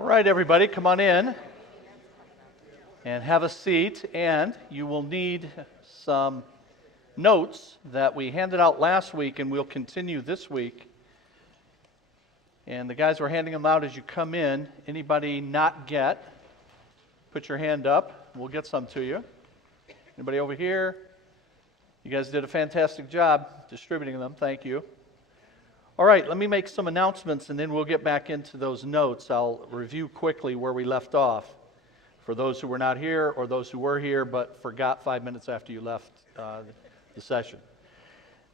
All right, everybody, come on in and have a seat. And you will need some notes that we handed out last week, and we'll continue this week. And the guys were handing them out as you come in. Anybody not get, put your hand up. We'll get some to you. Anybody over here? You guys did a fantastic job distributing them. Thank you. All right, let me make some announcements, and then we'll get back into those notes. I'll review quickly where we left off for those who were not here or those who were here but forgot 5 minutes after you left the session.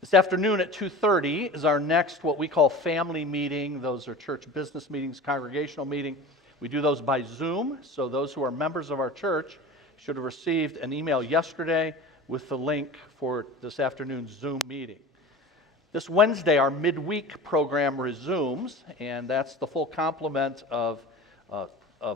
This afternoon at 2:30 is our next what we call family meeting. Those are church business meetings, congregational meeting. We do those by Zoom, so those who are members of our church should have received an email yesterday with the link for this afternoon's Zoom meeting. This Wednesday, our midweek program resumes, and that's the full complement of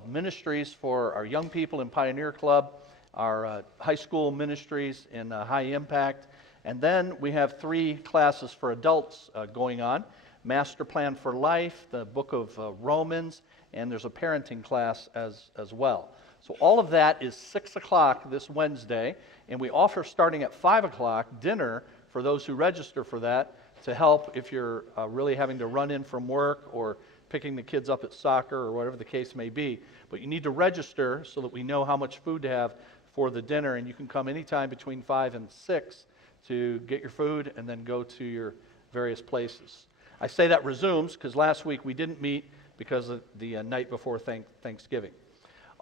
ministries for our young people in Pioneer Club, our high school ministries in High Impact, and then we have 3 classes for adults going on: Master Plan for Life, the book of Romans, and there's a parenting class as well. So all of that is 6 o'clock this Wednesday, and we offer, starting at 5 o'clock, dinner for those who register for that, to help if you're really having to run in from work or picking the kids up at soccer or whatever the case may be. But you need to register so that we know how much food to have for the dinner, and you can come anytime between 5 and 6 to get your food and then go to your various places. I say that resumes because last week we didn't meet because of the night before Thanksgiving.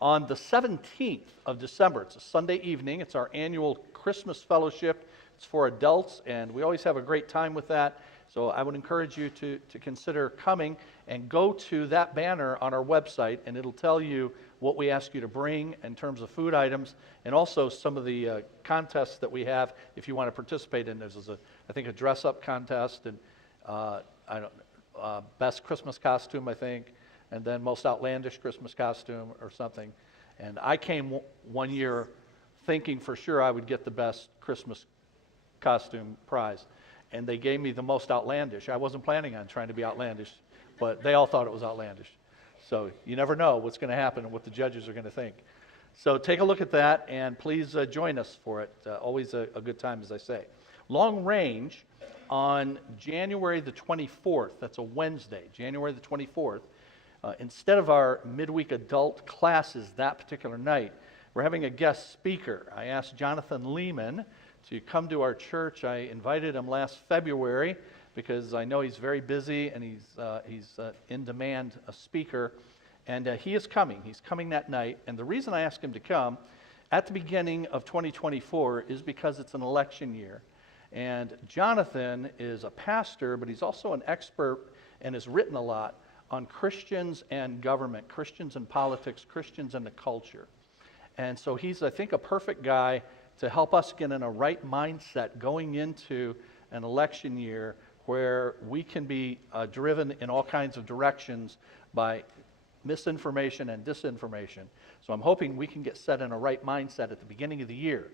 On the 17th of December, it's a Sunday evening, it's our annual Christmas fellowship. It's for adults, and we always have a great time with that. So I would encourage you to consider coming and go to that banner on our website, and it'll tell you what we ask you to bring in terms of food items, and also some of the contests that we have if you want to participate in. There's I think a dress-up contest, and best Christmas costume, I think, and then most outlandish Christmas costume or something. And I came one year thinking for sure I would get the best Christmas costume prize, and they gave me the most outlandish. I wasn't planning on trying to be outlandish, but they all thought it was outlandish. So you never know what's going to happen and what the judges are going to think. So take a look at that, and please join us for it. Always a good time, as I say. Long range on January the 24th, that's a Wednesday, January the 24th, instead of our midweek adult classes that particular night, we're having a guest speaker. I asked Jonathan Lehman to come to our church. I invited him last February because I know he's very busy and he's in demand, a speaker, and he is coming. He's coming that night, and the reason I asked him to come at the beginning of 2024 is because it's an election year, and Jonathan is a pastor, but he's also an expert and has written a lot on Christians and government, Christians and politics, Christians and the culture, and so he's, I think, a perfect guy to help us get in a right mindset going into an election year where we can be driven in all kinds of directions by misinformation and disinformation. So I'm hoping we can get set in a right mindset at the beginning of the year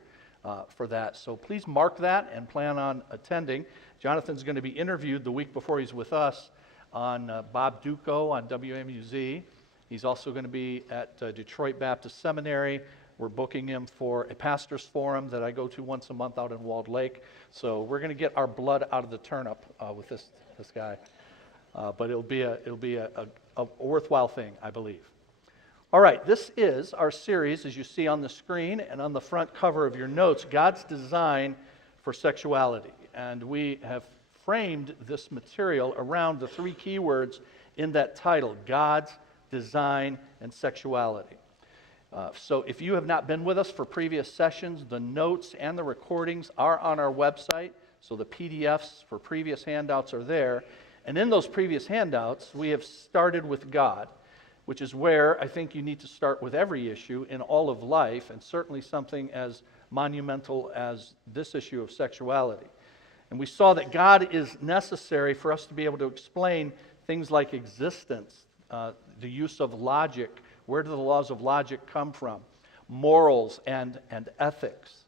for that. So please mark that and plan on attending. Jonathan's going to be interviewed the week before he's with us on Bob Duco on WMUZ. He's also going to be at Detroit Baptist Seminary. We're booking him for a pastor's forum that I go to once a month out in Walled Lake. So we're going to get our blood out of the turnip with this guy. But it'll be a worthwhile thing, I believe. All right, this is our series, as you see on the screen and on the front cover of your notes, God's Design for Sexuality. And we have framed this material around the 3 keywords in that title: God's Design and Sexuality. So if you have not been with us for previous sessions, the notes and the recordings are on our website. So the PDFs for previous handouts are there. And in those previous handouts, we have started with God, which is where I think you need to start with every issue in all of life, and certainly something as monumental as this issue of sexuality. And we saw that God is necessary for us to be able to explain things like existence, the use of logic. Where do the laws of logic come from? Morals and ethics.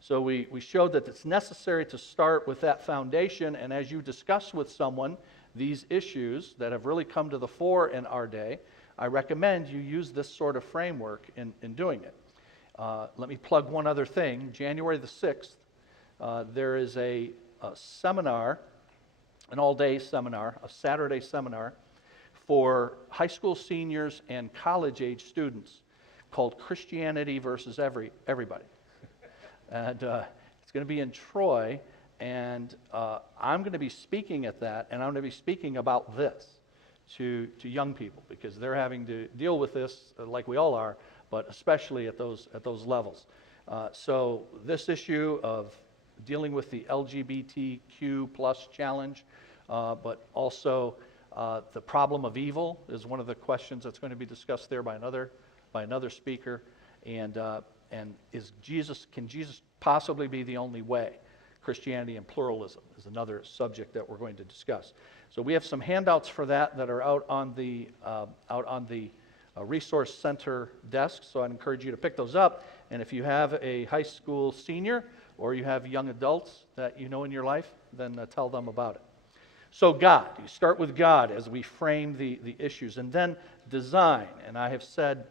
So we showed that it's necessary to start with that foundation, and as you discuss with someone these issues that have really come to the fore in our day, I recommend you use this sort of framework in doing it. Let me plug one other thing. January the 6th, there is a seminar, an all-day seminar, a Saturday seminar for high school seniors and college-age students called Christianity versus Everybody. And it's going to be in Troy, and I'm going to be speaking at that, and I'm going to be speaking about this to young people, because they're having to deal with this like we all are, but especially at those levels. So this issue of dealing with the LGBTQ plus challenge, but also the problem of evil is one of the questions that's going to be discussed there by another speaker. And can Jesus possibly be the only way? Christianity and pluralism is another subject that we're going to discuss. So we have some handouts for that are out on the Resource Center desk, so I'd encourage you to pick those up. And if you have a high school senior or you have young adults that you know in your life, then tell them about it. So God, you start with God as we frame the issues, and then design. And I have said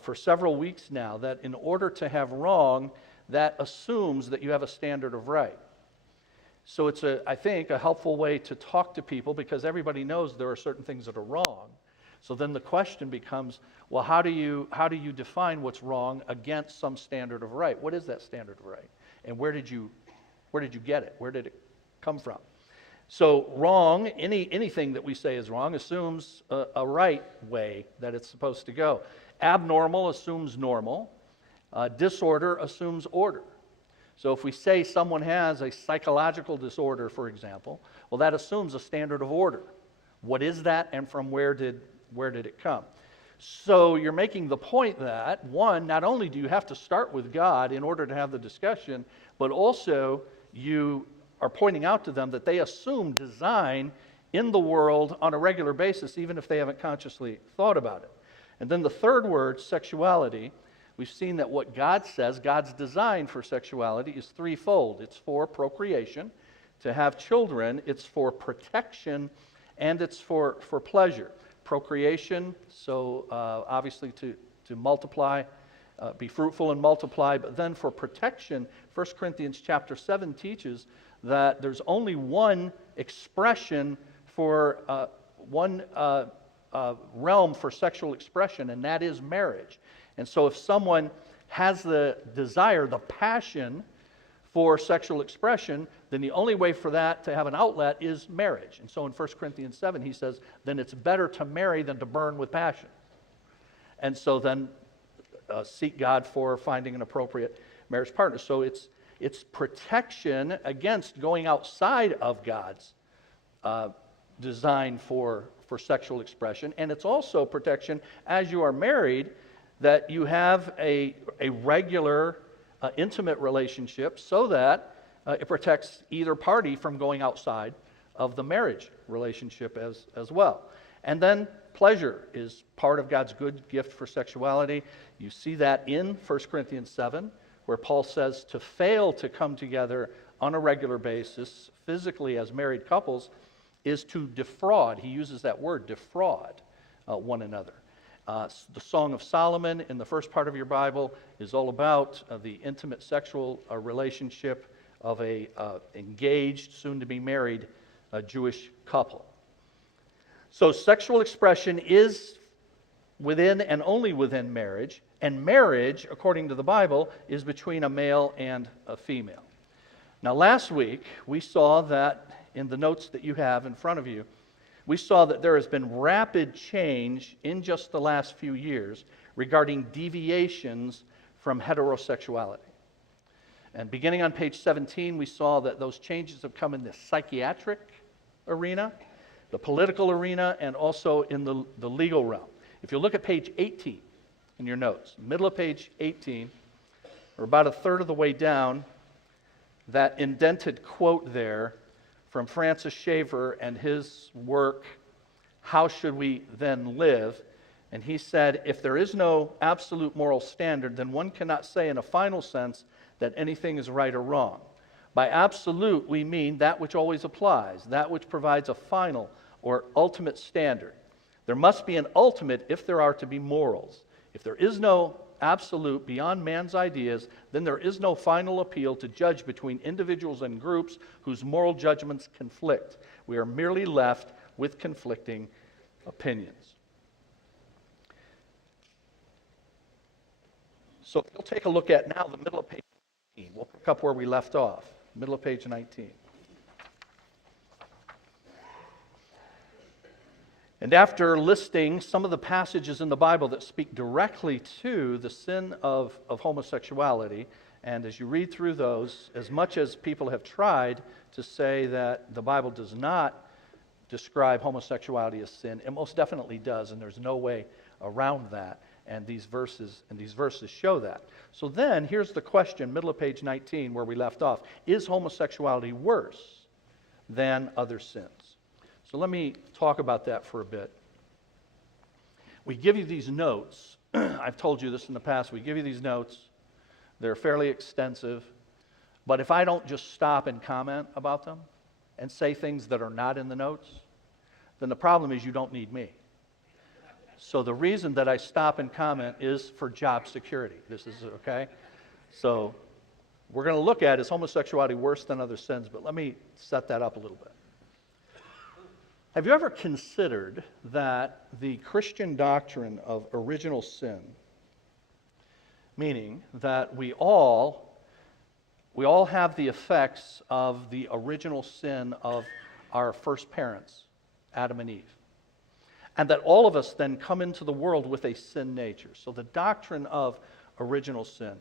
for several weeks now that in order to have wrong, that assumes that you have a standard of right. So it's, I think, a helpful way to talk to people, because everybody knows there are certain things that are wrong. So then the question becomes, well, how do you define what's wrong against some standard of right? What is that standard of right? And where did you get it? Where did it come from? So wrong, anything that we say is wrong, assumes a right way that it's supposed to go. Abnormal assumes normal. Disorder assumes order. So if we say someone has a psychological disorder, for example, well, that assumes a standard of order. What is that, and from where did it come? So you're making the point that, one, not only do you have to start with God in order to have the discussion, but also you are pointing out to them that they assume design in the world on a regular basis, even if they haven't consciously thought about it. And then the third word, sexuality, we've seen that what God says, God's design for sexuality is threefold. It's for procreation, to have children, it's for protection, and it's for pleasure. Procreation, so obviously to multiply, be fruitful and multiply, but then for protection, 1 Corinthians chapter 7 teaches that there's only one expression for one realm for sexual expression, and that is marriage. And so if someone has the desire, the passion for sexual expression, then the only way for that to have an outlet is marriage. And so in 1 Corinthians 7, he says, then it's better to marry than to burn with passion. And so then seek God for finding an appropriate marriage partner. So it's protection against going outside of God's design for sexual expression. And it's also protection as you are married, that you have a regular intimate relationship, so that it protects either party from going outside of the marriage relationship as well. And then pleasure is part of God's good gift for sexuality. You see that in 1 Corinthians 7, where Paul says to fail to come together on a regular basis, physically as married couples, is to defraud. He uses that word, defraud one another. The Song of Solomon in the first part of your Bible is all about the intimate sexual relationship of a engaged, soon-to-be married Jewish couple. So sexual expression is within and only within marriage, and marriage, according to the Bible, is between a male and a female. Now last week, we saw that in the notes that you have in front of you, we saw that there has been rapid change in just the last few years regarding deviations from heterosexuality. And beginning on page 17, we saw that those changes have come in the psychiatric arena, the political arena, and also in the legal realm. If you look at page 18 in your notes, middle of page 18, or about a third of the way down, that indented quote there from Francis Schaeffer and his work, How Should We Then Live? And he said, if there is no absolute moral standard, then one cannot say in a final sense that anything is right or wrong. By absolute, we mean that which always applies, that which provides a final or ultimate standard. There must be an ultimate if there are to be morals. If there is no absolute beyond man's ideas, then there is no final appeal to judge between individuals and groups whose moral judgments conflict. We are merely left with conflicting opinions. So we'll take a look at now the middle of page 19. We'll pick up where we left off, middle of page 19. And after listing some of the passages in the Bible that speak directly to the sin of homosexuality, and as you read through those, as much as people have tried to say that the Bible does not describe homosexuality as sin, it most definitely does, and there's no way around that. And these verses show that. So then, here's the question, middle of page 19, where we left off. Is homosexuality worse than other sins? So let me talk about that for a bit. We give you these notes. I've told you this in the past. We give you these notes. They're fairly extensive. But if I don't just stop and comment about them and say things that are not in the notes, then the problem is you don't need me. So the reason that I stop and comment is for job security. This is okay? So we're going to look at, is homosexuality worse than other sins? But let me set that up a little bit. Have you ever considered that the Christian doctrine of original sin, meaning that we all have the effects of the original sin of our first parents, Adam and Eve, and that all of us then come into the world with a sin nature? So the doctrine of original sin.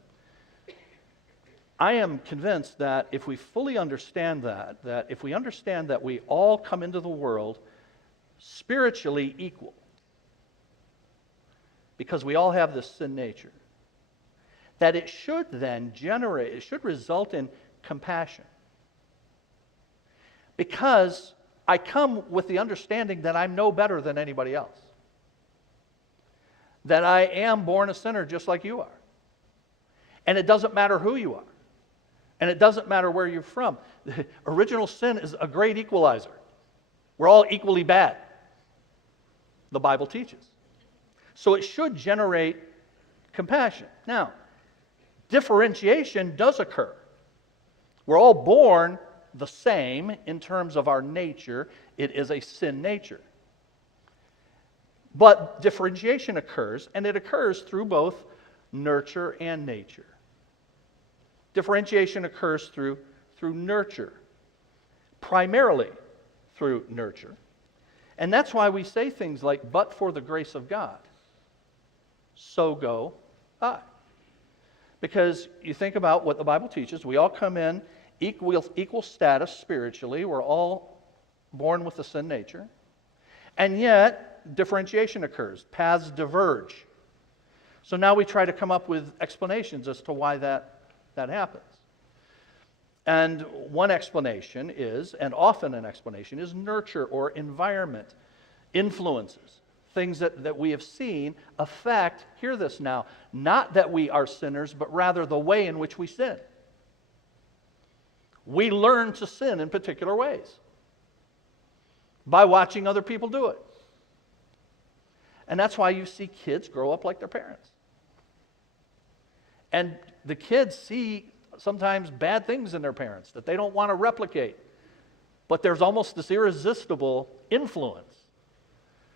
I am convinced that if we fully understand that if we understand that we all come into the world spiritually equal, because we all have this sin nature, that it should then result in compassion. Because I come with the understanding that I'm no better than anybody else. That I am born a sinner just like you are. And it doesn't matter who you are. And it doesn't matter where you're from. Original sin is a great equalizer. We're all equally bad, the Bible teaches. So it should generate compassion. Now, differentiation does occur. We're all born the same in terms of our nature. It is a sin nature. But differentiation occurs, and it occurs through both nurture and nature. Differentiation occurs through nurture, primarily through nurture. And that's why we say things like, but for the grace of God, so go I. Because you think about what the Bible teaches, we all come in equal status spiritually, we're all born with a sin nature, and yet differentiation occurs, paths diverge. So now we try to come up with explanations as to why that happens. And one explanation is, and often an explanation is, nurture or environment, influences, things that we have seen affect, hear this now, not that we are sinners, but rather the way in which we sin. We learn to sin in particular ways by watching other people do it. And that's why you see kids grow up like their parents. And the kids see sometimes bad things in their parents that they don't want to replicate. But there's almost this irresistible influence.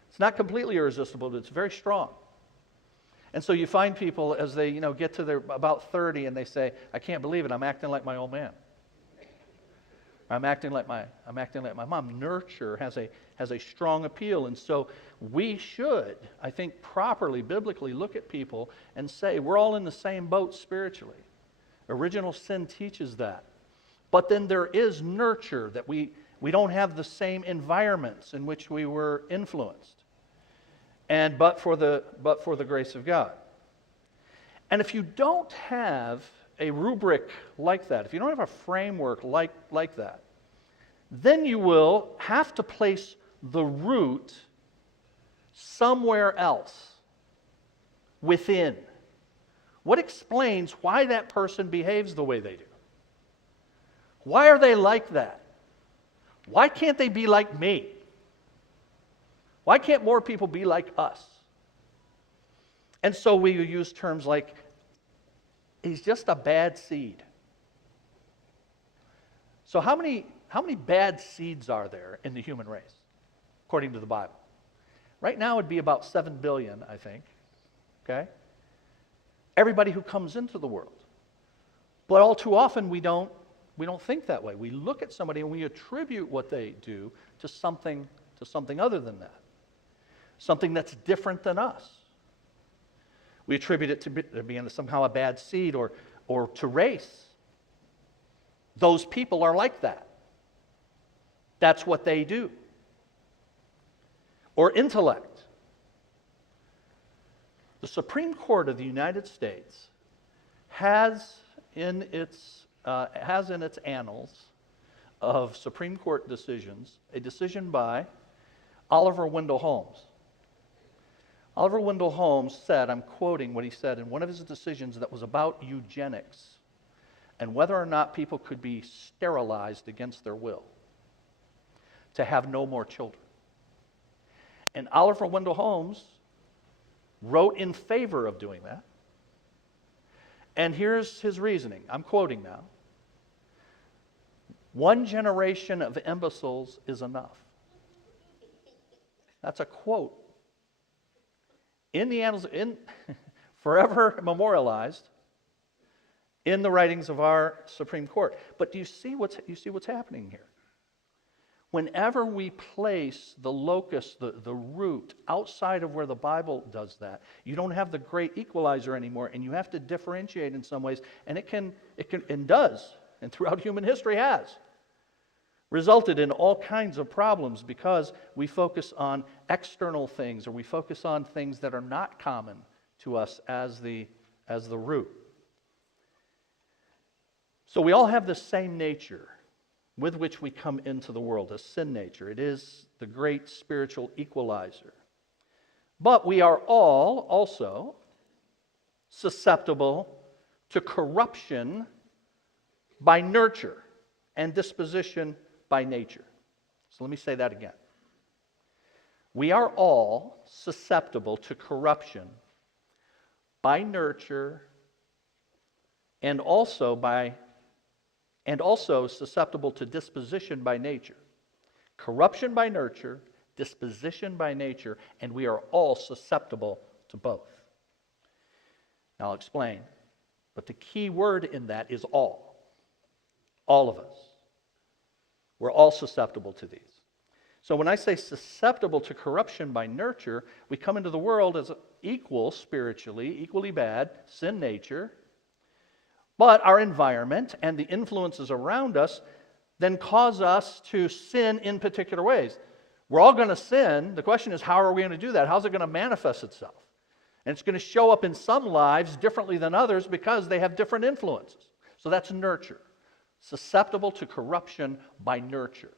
It's not completely irresistible, but it's very strong. And so you find people as they get to their about 30 and they say, I can't believe it, I'm acting like my old man. I'm acting like my mom. Nurture has a strong appeal, and so we should, I think, properly, biblically look at people and say we're all in the same boat spiritually. Original sin teaches that, but then there is nurture, that we don't have the same environments in which we were influenced, and but for the grace of God. And if you don't have a rubric like that, if you don't have a framework like that, then you will have to place the root somewhere else within. What explains why that person behaves the way they do? Why are they like that? Why can't they be like me? Why can't more people be like us? And so we use terms like, he's just a bad seed. So how many bad seeds are there in the human race, according to the Bible? Right now it'd be about 7 billion, I think. Okay? Everybody who comes into the world. But all too often we don't think that way. We look at somebody and we attribute what they do to something other than that. Something that's different than us. We attribute it to being somehow a bad seed or to race. Those people are like that. That's what they do. Or intellect. The Supreme Court of the United States has in its annals of Supreme Court decisions a decision by Oliver Wendell Holmes. Oliver Wendell Holmes said, I'm quoting what he said in one of his decisions that was about eugenics and whether or not people could be sterilized against their will to have no more children. And Oliver Wendell Holmes wrote in favor of doing that. And here's his reasoning. I'm quoting now. One generation of imbeciles is enough. That's a quote. In the annals, forever memorialized in the writings of our Supreme Court. But do you see what's happening here? Whenever we place the locus, the root, outside of where the Bible does that, you don't have the great equalizer anymore, and you have to differentiate in some ways, and it can and does, and throughout human history has, resulted in all kinds of problems because we focus on external things, or we focus on things that are not common to us as the root. So we all have the same nature with which we come into the world, a sin nature. It is the great spiritual equalizer. But we are all also susceptible to corruption by nurture and disposition by nature. So let me say that again. We are all susceptible to corruption by nurture and also susceptible to disposition by nature. Corruption by nurture, disposition by nature, and we are all susceptible to both. Now I'll explain, but the key word in that is all. All of us. We're all susceptible to these. So when I say susceptible to corruption by nurture, we come into the world as equal spiritually, equally bad, sin nature, but our environment and the influences around us then cause us to sin in particular ways. We're all going to sin. The question is, how are we going to do that? How's it going to manifest itself? And it's going to show up in some lives differently than others because they have different influences. So that's nurture. Susceptible to corruption by nurture.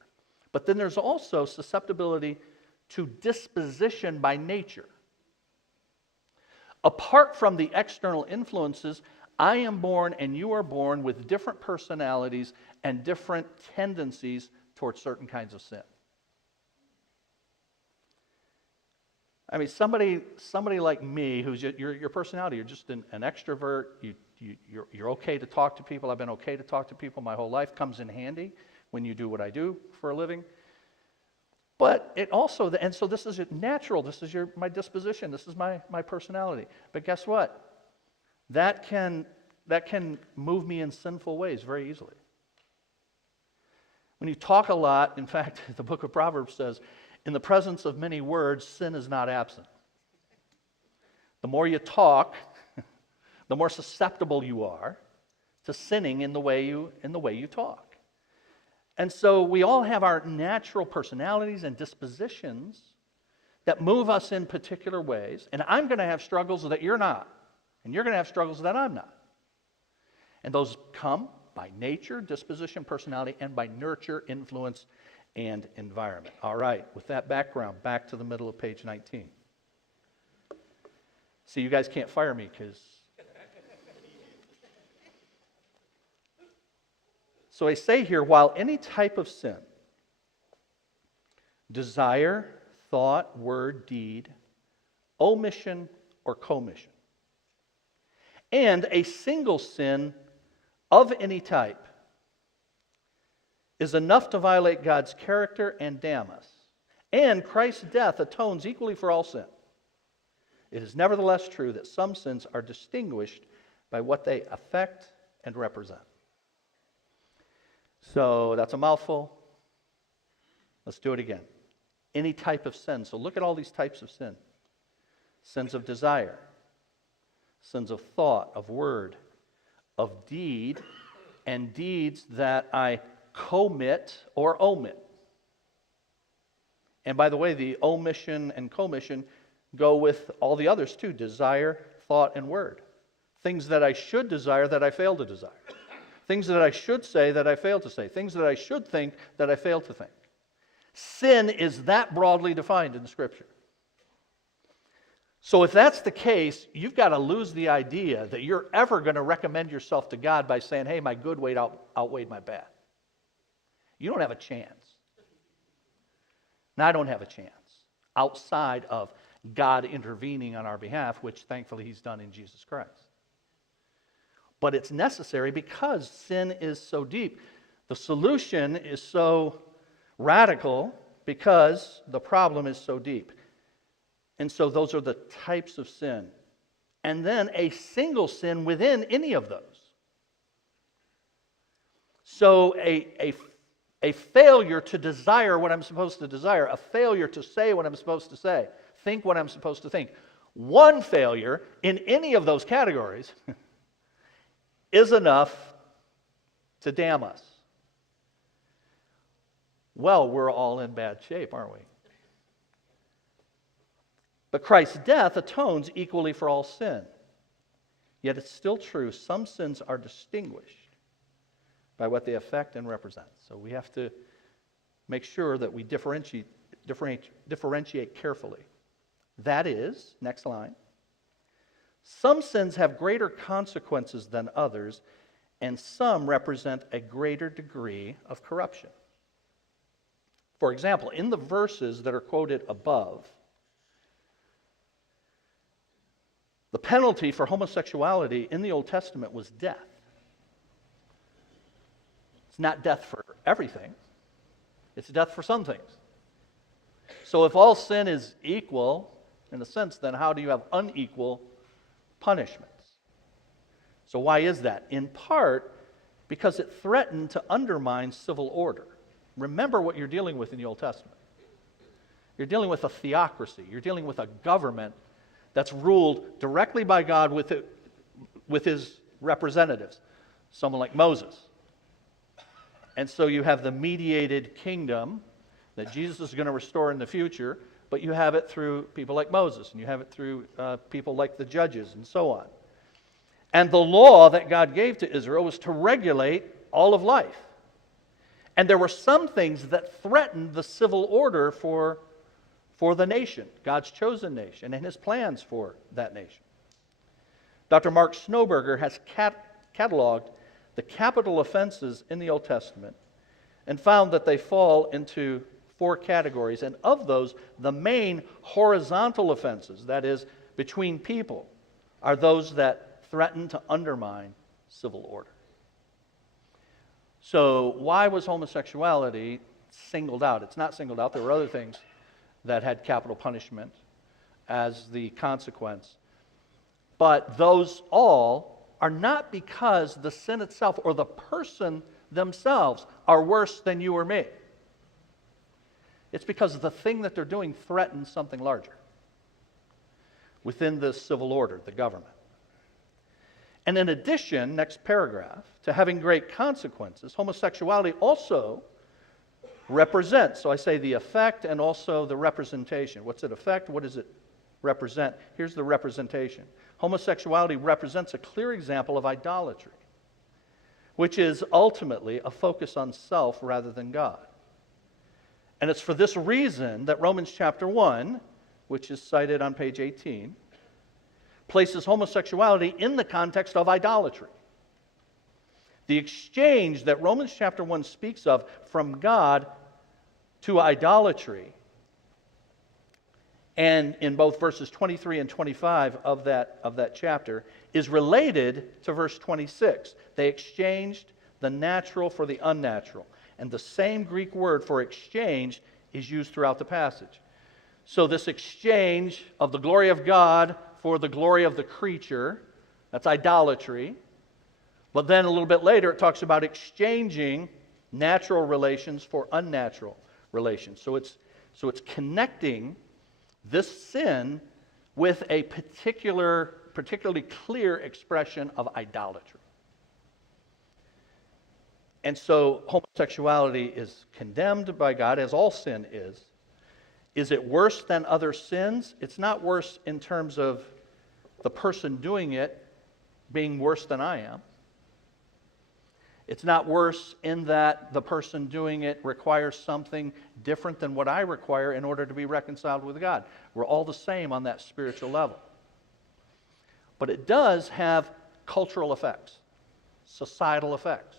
But then there's also susceptibility to disposition by nature. Apart from the external influences, I am born and you are born with different personalities and different tendencies towards certain kinds of sin. I mean, somebody like me, who's your personality, you're just an extrovert, you're okay to talk to people. I've been okay to talk to people my whole life. Comes in handy when you do what I do for a living. But it also, and so this is natural, this is my disposition, this is my personality. But guess what? That can move me in sinful ways very easily. When you talk a lot, in fact, the book of Proverbs says, in the presence of many words, sin is not absent. The more you talk, the more susceptible you are to sinning in the way you talk. And so we all have our natural personalities and dispositions that move us in particular ways, and I'm going to have struggles that you're not, and you're going to have struggles that I'm not. And those come by nature, disposition, personality, and by nurture, influence, and environment. All right, with that background, back to the middle of page 19. See, you guys can't fire me because... So I say here, while any type of sin, desire, thought, word, deed, omission, or commission. And a single sin of any type is enough to violate God's character and damn us. And Christ's death atones equally for all sin. It is nevertheless true that some sins are distinguished by what they affect and represent. So that's a mouthful. Let's do it again. Any type of sin. So look at all these types of sin. Sins of desire, sins of thought, of word, of deed, and deeds that I commit or omit. And by the way, the omission and commission go with all the others too. Desire, thought, and word. Things that I should desire that I fail to desire. Things that I should say that I fail to say. Things that I should think that I fail to think. Sin is that broadly defined in the Scripture. So if that's the case, you've got to lose the idea that you're ever going to recommend yourself to God by saying, hey, my good weight outweighed my bad. You don't have a chance. Now, I don't have a chance outside of God intervening on our behalf, which thankfully He's done in Jesus Christ. But it's necessary because sin is so deep. The solution is so radical because the problem is so deep. And so those are the types of sin. And then a single sin within any of those. So a failure to desire what I'm supposed to desire, a failure to say what I'm supposed to say, think what I'm supposed to think. One failure in any of those categories is enough to damn us. Well, we're all in bad shape, aren't we? But Christ's death atones equally for all sin. Yet it's still true, some sins are distinguished by what they affect and represent. So we have to make sure that we differentiate carefully. That is, next line, some sins have greater consequences than others, and some represent a greater degree of corruption. For example, in the verses that are quoted above, the penalty for homosexuality in the Old Testament was death. It's not death for everything. It's death for some things. So if all sin is equal, in a sense, then how do you have unequal punishments? So why is that? In part, because it threatened to undermine civil order. Remember what you're dealing with in the Old Testament. You're dealing with a theocracy. You're dealing with a government that's ruled directly by God with His representatives, someone like Moses. And so you have the mediated kingdom that Jesus is going to restore in the future, but you have it through people like Moses, and you have it through people like the judges, and so on. And the law that God gave to Israel was to regulate all of life. And there were some things that threatened the civil order for the nation, God's chosen nation, and His plans for that nation. Dr. Mark Snowberger has cataloged the capital offenses in the Old Testament and found that they fall into 4 categories. And of those, the main horizontal offenses, that is, between people, are those that threaten to undermine civil order. So why was homosexuality singled out? It's not singled out. There were other things that had capital punishment as the consequence. But those all are not because the sin itself or the person themselves are worse than you or me. It's because the thing that they're doing threatens something larger within the civil order, the government. And in addition, next paragraph, to having great consequences, homosexuality also represents, so I say the effect and also the representation. What's it affect? What does it represent? Here's the representation. Homosexuality represents a clear example of idolatry, which is ultimately a focus on self rather than God. And it's for this reason that Romans chapter 1, which is cited on page 18, places homosexuality in the context of idolatry. The exchange that Romans chapter 1 speaks of from God to idolatry and in both verses 23 and 25 of that chapter, is related to verse 26. They exchanged the natural for the unnatural. And the same Greek word for exchange is used throughout the passage. So this exchange of the glory of God for the glory of the creature, that's idolatry. But then a little bit later it talks about exchanging natural relations for unnatural relations. So it's connecting this sin with a particularly clear expression of idolatry. And so homosexuality is condemned by God, as all sin is. Is it worse than other sins? It's not worse in terms of the person doing it being worse than I am. It's not worse in that the person doing it requires something different than what I require in order to be reconciled with God. We're all the same on that spiritual level. But it does have cultural effects, societal effects.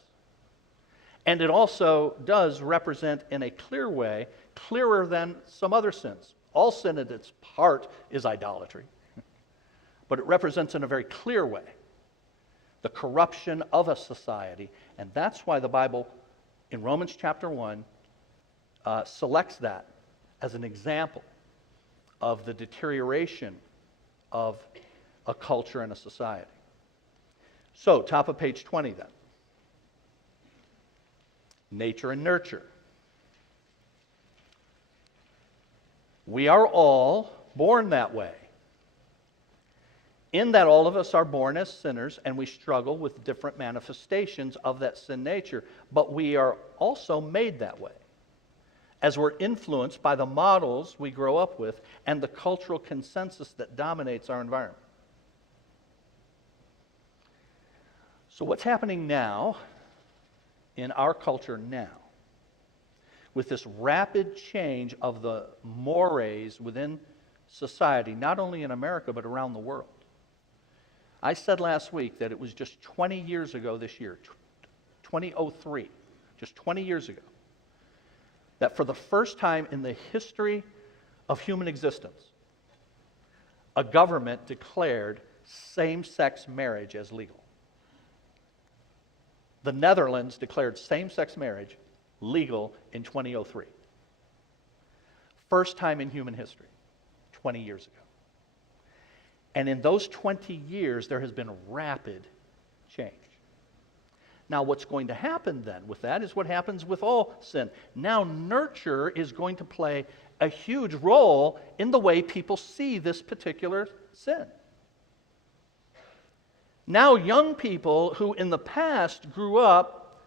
And it also does represent in a clear way, clearer than some other sins. All sin at its heart is idolatry. But it represents in a very clear way the corruption of a society. And that's why the Bible, in Romans chapter 1, selects that as an example of the deterioration of a culture and a society. So, top of page 20 then. Nature and nurture. We are all born that way. In that all of us are born as sinners and we struggle with different manifestations of that sin nature. But we are also made that way, as we're influenced by the models we grow up with and the cultural consensus that dominates our environment. So what's happening now in our culture now, with this rapid change of the mores within society, not only in America but around the world? I said last week that it was just 20 years ago this year, 2003, just 20 years ago, that for the first time in the history of human existence, a government declared same-sex marriage as legal. The Netherlands declared same-sex marriage legal in 2003. First time in human history, 20 years ago. And in those 20 years, there has been rapid change. Now, what's going to happen then with that is what happens with all sin. Now, nurture is going to play a huge role in the way people see this particular sin. Now, young people who in the past grew up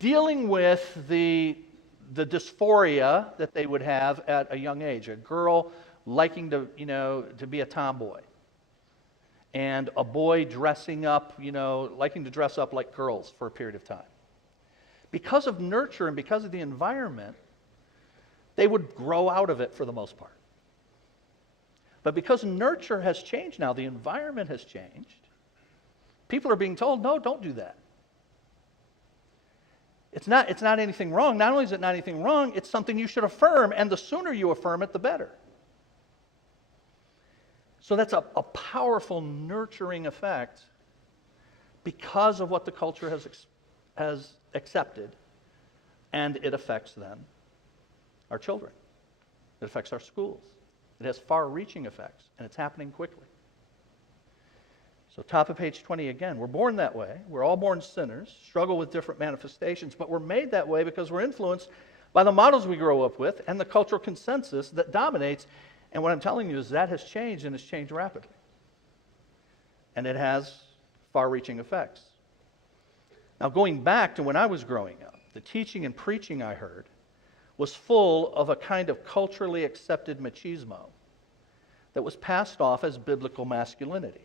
dealing with the dysphoria that they would have at a young age, a girl liking to be a tomboy, and a boy dressing up, liking to dress up like girls for a period of time. Because of nurture and because of the environment, they would grow out of it for the most part. But because nurture has changed now, the environment has changed, people are being told, no, don't do that. It's not anything wrong. Not only is it not anything wrong, it's something you should affirm, and the sooner you affirm it, the better. So that's a powerful nurturing effect because of what the culture has accepted, and it affects then our children. It affects our schools. It has far-reaching effects, and it's happening quickly. So top of page 20 again, we're born that way. We're all born sinners, struggle with different manifestations, but we're made that way because we're influenced by the models we grow up with and the cultural consensus that dominates. And what I'm telling you is that has changed, and it's changed rapidly. And it has far-reaching effects. Now, going back to when I was growing up, the teaching and preaching I heard was full of a kind of culturally accepted machismo that was passed off as biblical masculinity.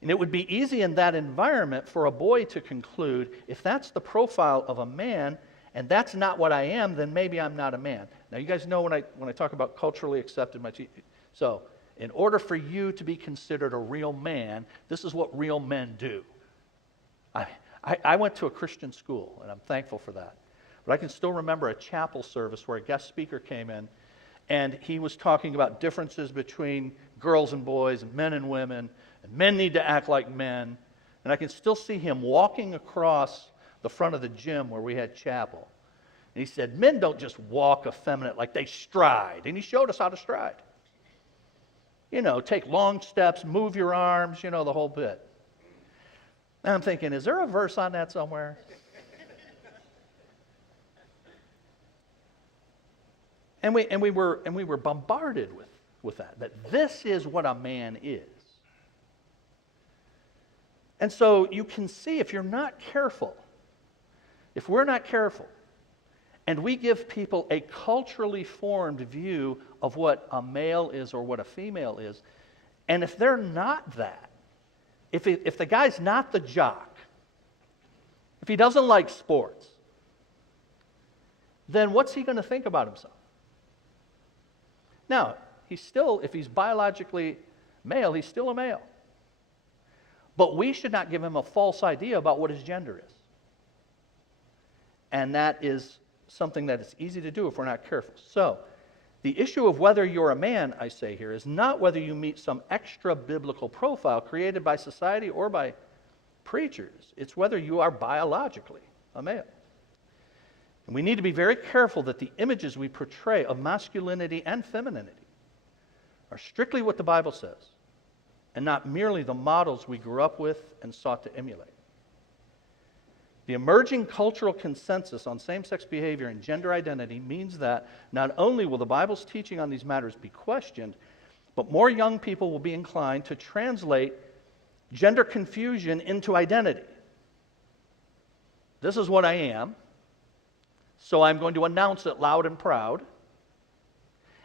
And it would be easy in that environment for a boy to conclude, if that's the profile of a man, and that's not what I am, then maybe I'm not a man. Now, you guys know when I talk about culturally accepted machismo. So, in order for you to be considered a real man, this is what real men do. I went to a Christian school, and I'm thankful for that. But I can still remember a chapel service where a guest speaker came in, And he was talking about differences between girls and boys and men and women. And men need to act like men. And I can still see him walking across the front of the gym where we had chapel. And he said, men don't just walk effeminate, like they stride. And he showed us how to stride. You know, take long steps, move your arms, you know, the whole bit. And I'm thinking, is there a verse on that somewhere? And we were bombarded with that this is what a man is. And so you can see, if you're not careful, if we're not careful, and we give people a culturally formed view of what a male is or what a female is, and if they're not that, if the guy's not the jock, if he doesn't like sports, then what's he going to think about himself? Now, if he's biologically male, he's still a male. But we should not give him a false idea about what his gender is. And that is something that is easy to do if we're not careful. So, the issue of whether you're a man, I say here, is not whether you meet some extra biblical profile created by society or by preachers. It's whether you are biologically a male. And we need to be very careful that the images we portray of masculinity and femininity are strictly what the Bible says, and not merely the models we grew up with and sought to emulate. The emerging cultural consensus on same-sex behavior and gender identity means that not only will the Bible's teaching on these matters be questioned, but more young people will be inclined to translate gender confusion into identity. This is what I am, so I'm going to announce it loud and proud,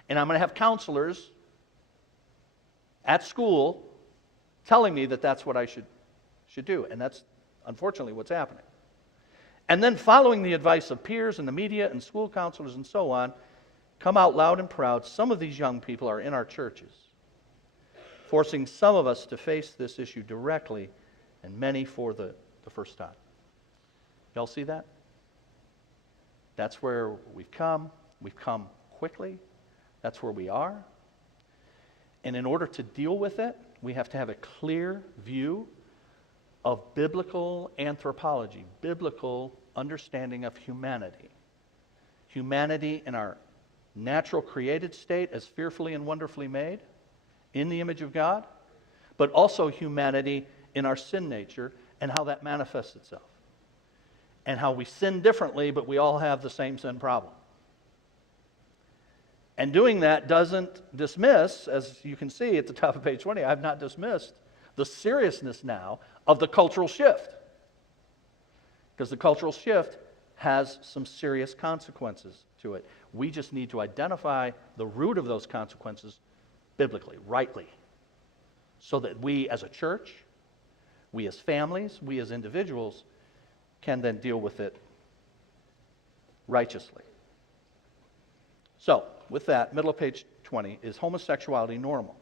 and I'm going to have counselors at school telling me that that's what I should do, and that's unfortunately what's happening. And then, following the advice of peers and the media and school counselors and so on, come out loud and proud, some of these young people are in our churches, forcing some of us to face this issue directly, and many for the first time. Y'all see that? That's where we've come. We've come quickly. That's where we are. And in order to deal with it, we have to have a clear view of biblical anthropology, biblical understanding of humanity. Humanity in our natural created state as fearfully and wonderfully made in the image of God, but also humanity in our sin nature and how that manifests itself. And how we sin differently, but we all have the same sin problem. And doing that doesn't dismiss, as you can see at the top of page 20, I have not dismissed the seriousness now of the cultural shift. Because the cultural shift has some serious consequences to it. We just need to identify the root of those consequences biblically, rightly, so that we as a church, we as families, we as individuals can then deal with it righteously. So, with that, middle of page 20, is homosexuality normal?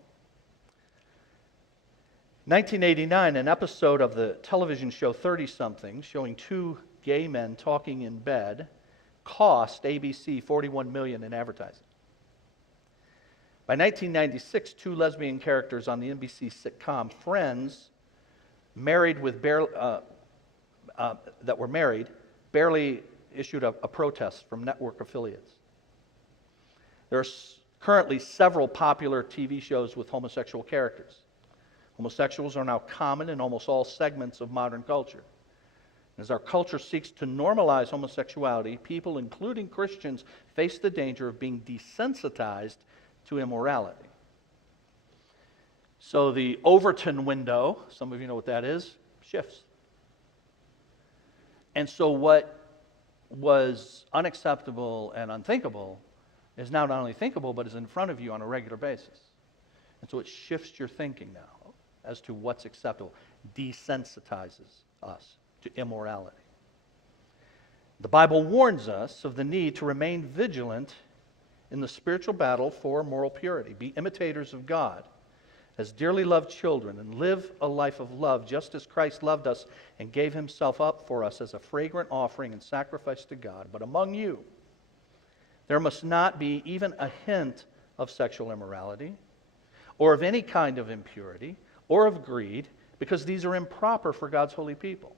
1989, an episode of the television show 30-something, showing two gay men talking in bed, cost ABC $41 million in advertising. By 1996, two lesbian characters on the NBC sitcom Friends, that were married, barely issued a protest from network affiliates. There are currently several popular TV shows with homosexual characters. Homosexuals are now common in almost all segments of modern culture. As our culture seeks to normalize homosexuality, people, including Christians, face the danger of being desensitized to immorality. So the Overton window, some of you know what that is, shifts. And so what was unacceptable and unthinkable is now not only thinkable, but is in front of you on a regular basis. And so it shifts your thinking now as to what's acceptable, desensitizes us to immorality. The Bible warns us of the need to remain vigilant in the spiritual battle for moral purity. Be imitators of God as dearly loved children and live a life of love just as Christ loved us and gave himself up for us as a fragrant offering and sacrifice to God. But among you, there must not be even a hint of sexual immorality, or of any kind of impurity, or of greed, because these are improper for God's holy people.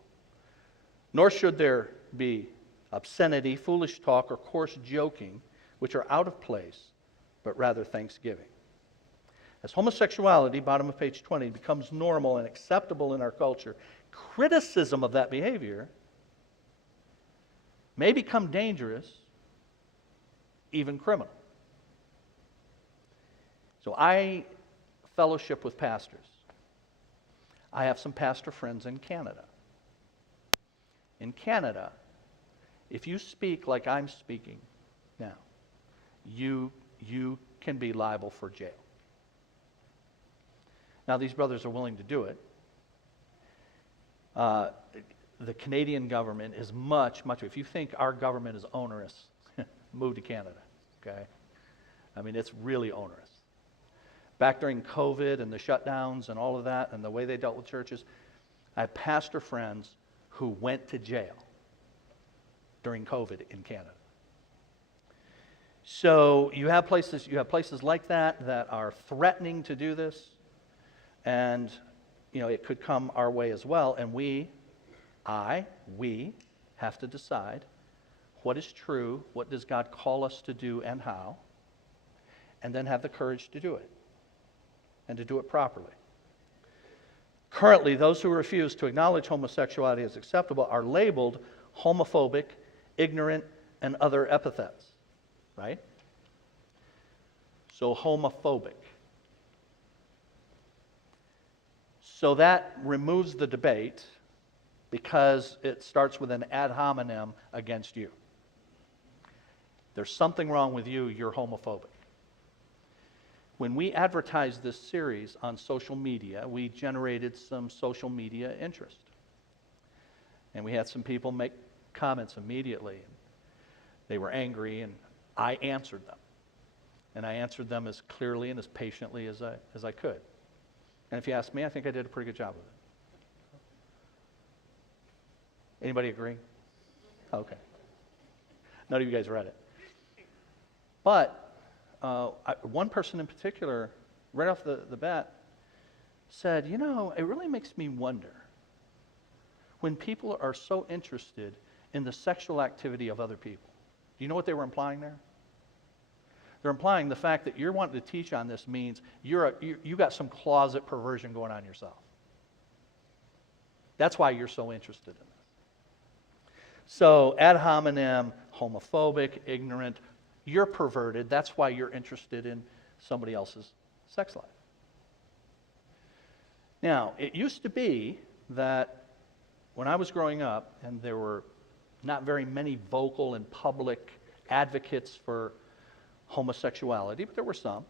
Nor should there be obscenity, foolish talk, or coarse joking, which are out of place, but rather thanksgiving. As homosexuality, bottom of page 20, becomes normal and acceptable in our culture, criticism of that behavior may become dangerous, even criminal. So I fellowship with pastors. I have some pastor friends in Canada. In Canada, if you speak like I'm speaking now, you can be liable for jail. Now, these brothers are willing to do it. The Canadian government is much, if you think our government is onerous, move to Canada, okay? I mean, it's really onerous. Back during COVID and the shutdowns and all of that and the way they dealt with churches, I have pastor friends who went to jail during COVID in Canada. So you have places like that are threatening to do this, and it could come our way as well, and we have to decide what is true, what does God call us to do, and how, and then have the courage to do it, and to do it properly. Currently, those who refuse to acknowledge homosexuality as acceptable are labeled homophobic, ignorant, and other epithets, right? So homophobic. So that removes the debate because it starts with an ad hominem against you. There's something wrong with you, you're homophobic. When we advertised this series on social media, we generated some social media interest. And we had some people make comments immediately. They were angry, and I answered them. And I answered them as clearly and as patiently as I could. And if you ask me, I think I did a pretty good job of it. Anybody agree? Okay. None of you guys read it. But one person in particular, right off the bat, said, it really makes me wonder when people are so interested in the sexual activity of other people. Do you know what they were implying there? They're implying the fact that you're wanting to teach on this means you got some closet perversion going on yourself. That's why you're so interested in this. So ad hominem, homophobic, ignorant, you're perverted. That's why you're interested in somebody else's sex life. Now, it used to be that when I was growing up, and there were not very many vocal and public advocates for homosexuality, but there were some.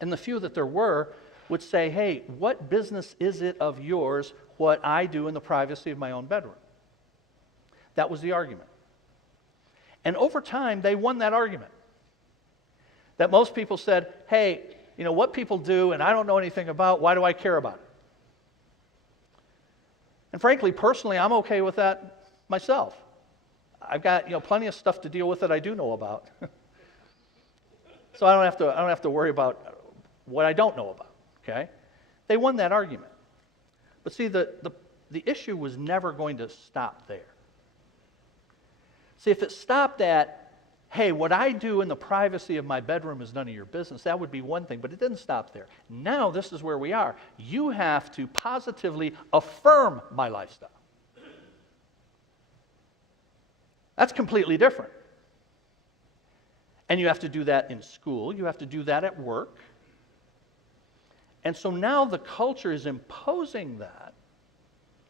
And the few that there were would say, hey, what business is it of yours what I do in the privacy of my own bedroom? That was the argument. And over time, they won that argument. That most people said, hey, what people do and I don't know anything about, why do I care about it? And frankly, personally, I'm okay with that myself. I've got plenty of stuff to deal with that I do know about. So I don't have to worry about what I don't know about, okay? They won that argument. But see, the issue was never going to stop there. See, if it stopped at, hey, what I do in the privacy of my bedroom is none of your business, that would be one thing, but it didn't stop there. Now this is where we are. You have to positively affirm my lifestyle. That's completely different. And you have to do that in school. You have to do that at work. And so now the culture is imposing that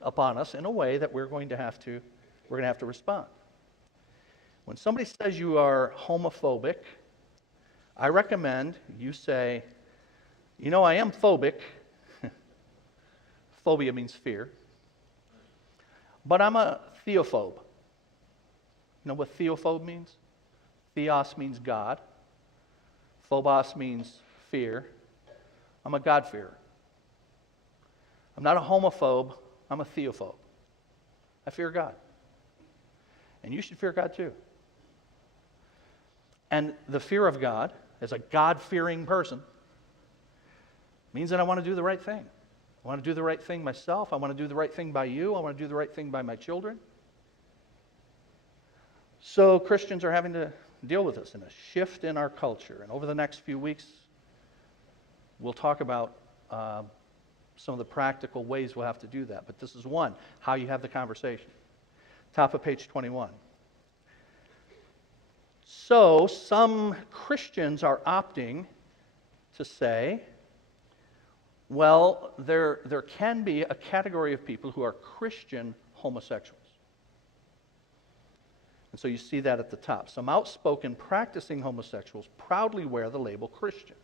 upon us in a way that we're going to have to respond. When somebody says you are homophobic, I recommend you say, I am phobic. Phobia means fear. But I'm a theophobe. You know what theophobe means? Theos means God. Phobos means fear. I'm a God-fearer. I'm not a homophobe. I'm a theophobe. I fear God. And you should fear God too. And the fear of God, as a God-fearing person, means that I want to do the right thing. I want to do the right thing myself. I want to do the right thing by you. I want to do the right thing by my children. So Christians are having to deal with this in a shift in our culture. And over the next few weeks, we'll talk about some of the practical ways we'll have to do that. But this is one, how you have the conversation. Top of page 21. So some Christians are opting to say, well, there can be a category of people who are Christian homosexuals. And so you see that at the top. Some outspoken practicing homosexuals proudly wear the label Christian.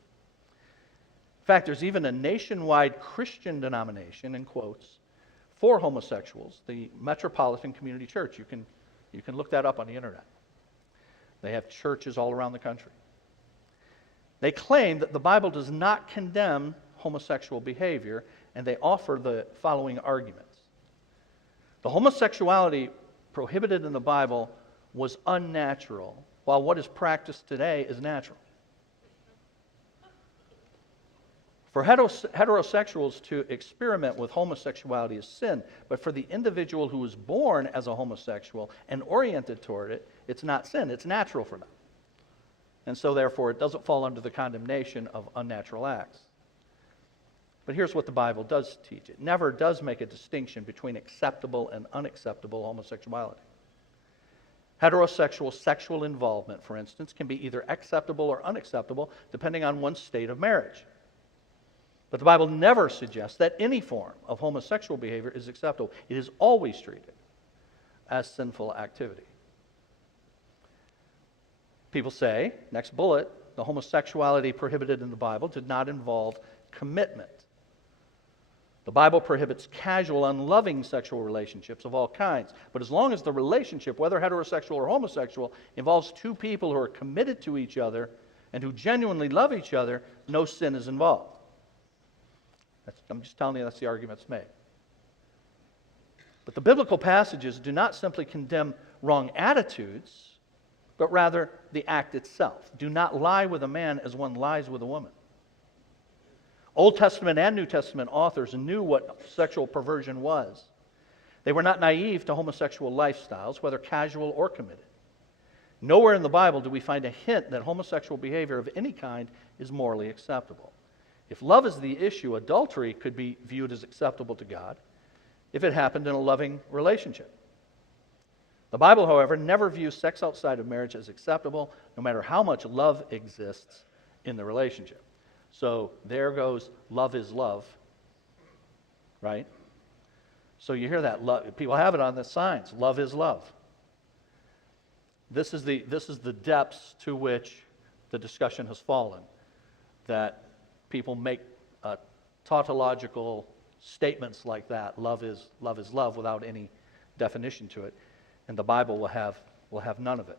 In fact, there's even a nationwide Christian denomination, in quotes, for homosexuals, the Metropolitan Community Church. You can look that up on the internet. They have churches all around the country. They claim that the Bible does not condemn homosexual behavior, and they offer the following arguments. The homosexuality prohibited in the Bible was unnatural, while what is practiced today is natural. For heterosexuals to experiment with homosexuality is sin, but for the individual who was born as a homosexual and oriented toward it, it's not sin, it's natural for them. And so therefore it doesn't fall under the condemnation of unnatural acts. But here's what the Bible does teach. It never does make a distinction between acceptable and unacceptable homosexuality. Heterosexual sexual involvement, for instance, can be either acceptable or unacceptable depending on one's state of marriage. But the Bible never suggests that any form of homosexual behavior is acceptable. It is always treated as sinful activity. People say, next bullet, the homosexuality prohibited in the Bible did not involve commitment. The Bible prohibits casual, unloving sexual relationships of all kinds. But as long as the relationship, whether heterosexual or homosexual, involves two people who are committed to each other and who genuinely love each other, no sin is involved. I'm just telling you that's the argument that's made. But the biblical passages do not simply condemn wrong attitudes, but rather the act itself. Do not lie with a man as one lies with a woman. Old Testament and New Testament authors knew what sexual perversion was. They were not naive to homosexual lifestyles, whether casual or committed. Nowhere in the Bible do we find a hint that homosexual behavior of any kind is morally acceptable. If love is the issue, adultery could be viewed as acceptable to God if it happened in a loving relationship. The Bible, however, never views sex outside of marriage as acceptable, no matter how much love exists in the relationship. So there goes love is love, right? So you hear that. People have it on the signs. Love is love. This is the depths to which the discussion has fallen, that people make tautological statements like that. Love is love without any definition to it, and the Bible will have none of it.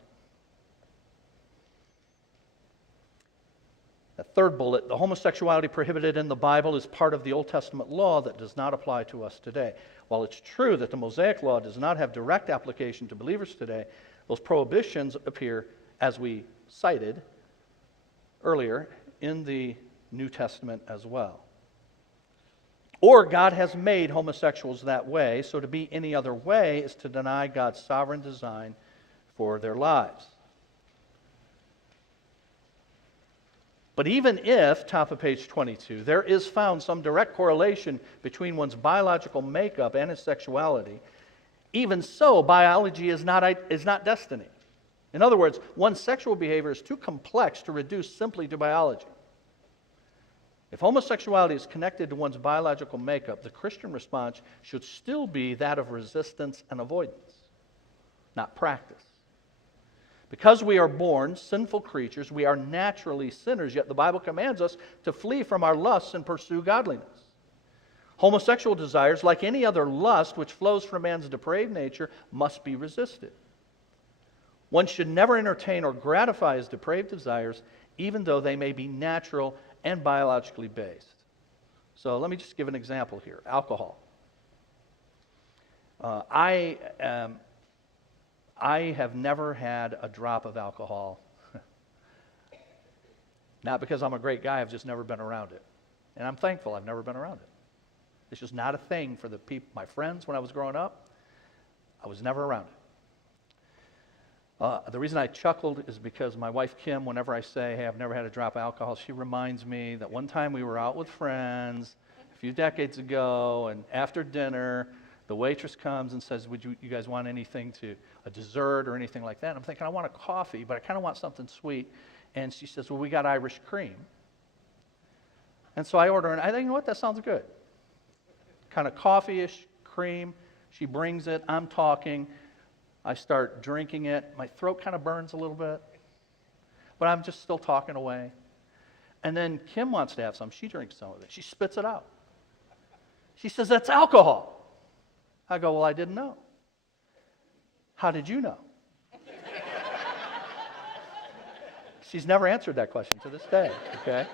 The third bullet, the homosexuality prohibited in the Bible is part of the Old Testament law that does not apply to us today. While it's true that the Mosaic law does not have direct application to believers today, those prohibitions appear, as we cited earlier, in the New Testament as well. Or God has made homosexuals that way, so to be any other way is to deny God's sovereign design for their lives. But even if, top of page 22, there is found some direct correlation between one's biological makeup and his sexuality, even so, biology is not destiny. In other words, one's sexual behavior is too complex to reduce simply to biology. If homosexuality is connected to one's biological makeup, the Christian response should still be that of resistance and avoidance, not practice. Because we are born sinful creatures, we are naturally sinners, yet the Bible commands us to flee from our lusts and pursue godliness. Homosexual desires, like any other lust which flows from man's depraved nature, must be resisted. One should never entertain or gratify his depraved desires, even though they may be natural and biologically based. So let me just give an example here. Alcohol. I have never had a drop of alcohol Not because I'm a great guy, I've just never been around it. And I'm thankful I've never been around it. It's just not a thing for the people, my friends when I was growing up. I was never around it. The reason I chuckled is because my wife Kim, whenever I say, hey, I've never had a drop of alcohol, she reminds me that one time we were out with friends a few decades ago, and after dinner, the waitress comes and says, would you guys want anything a dessert or anything like that? And I'm thinking, I want a coffee, but I kind of want something sweet. And she says, well, we got Irish cream. And so I order, and I think, you know what, that sounds good. Kind of coffee-ish cream. She brings it, I'm talking. I start drinking it. My throat kind of burns a little bit, but I'm just still talking away. And then Kim wants to have some. She drinks some of it. She spits it out. She says, that's alcohol. I go, well, I didn't know. How did you know? She's never answered that question to this day, okay?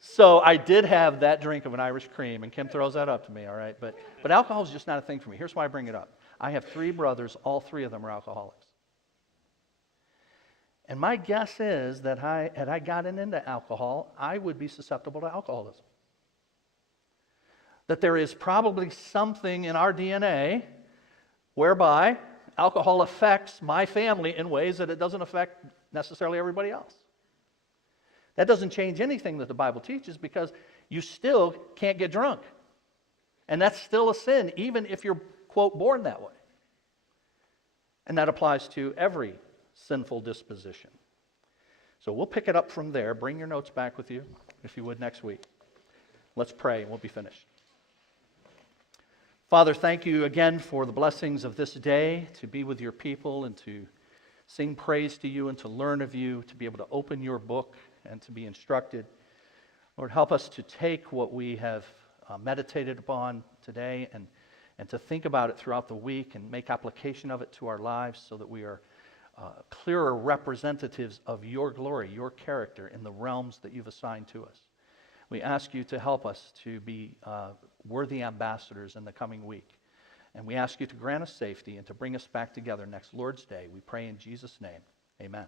So I did have that drink of an Irish cream, and Kim throws that up to me, all right? But alcohol is just not a thing for me. Here's why I bring it up. I have 3 brothers. All 3 of them are alcoholics. And my guess is that had I gotten into alcohol, I would be susceptible to alcoholism. That there is probably something in our DNA whereby alcohol affects my family in ways that it doesn't affect necessarily everybody else. That doesn't change anything that the Bible teaches, because you still can't get drunk. And that's still a sin, even if you're, quote, born that way. And that applies to every sinful disposition. So we'll pick it up from there. Bring your notes back with you, if you would, next week. Let's pray, and we'll be finished. Father, thank you again for the blessings of this day, to be with your people and to sing praise to you and to learn of you, to be able to open your book and to be instructed. Lord, help us to take what we have meditated upon today and to think about it throughout the week and make application of it to our lives, so that we are clearer representatives of your glory, your character in the realms that you've assigned to us. We ask you to help us to be worthy ambassadors in the coming week. And we ask you to grant us safety and to bring us back together next Lord's Day. We pray in Jesus' name. Amen.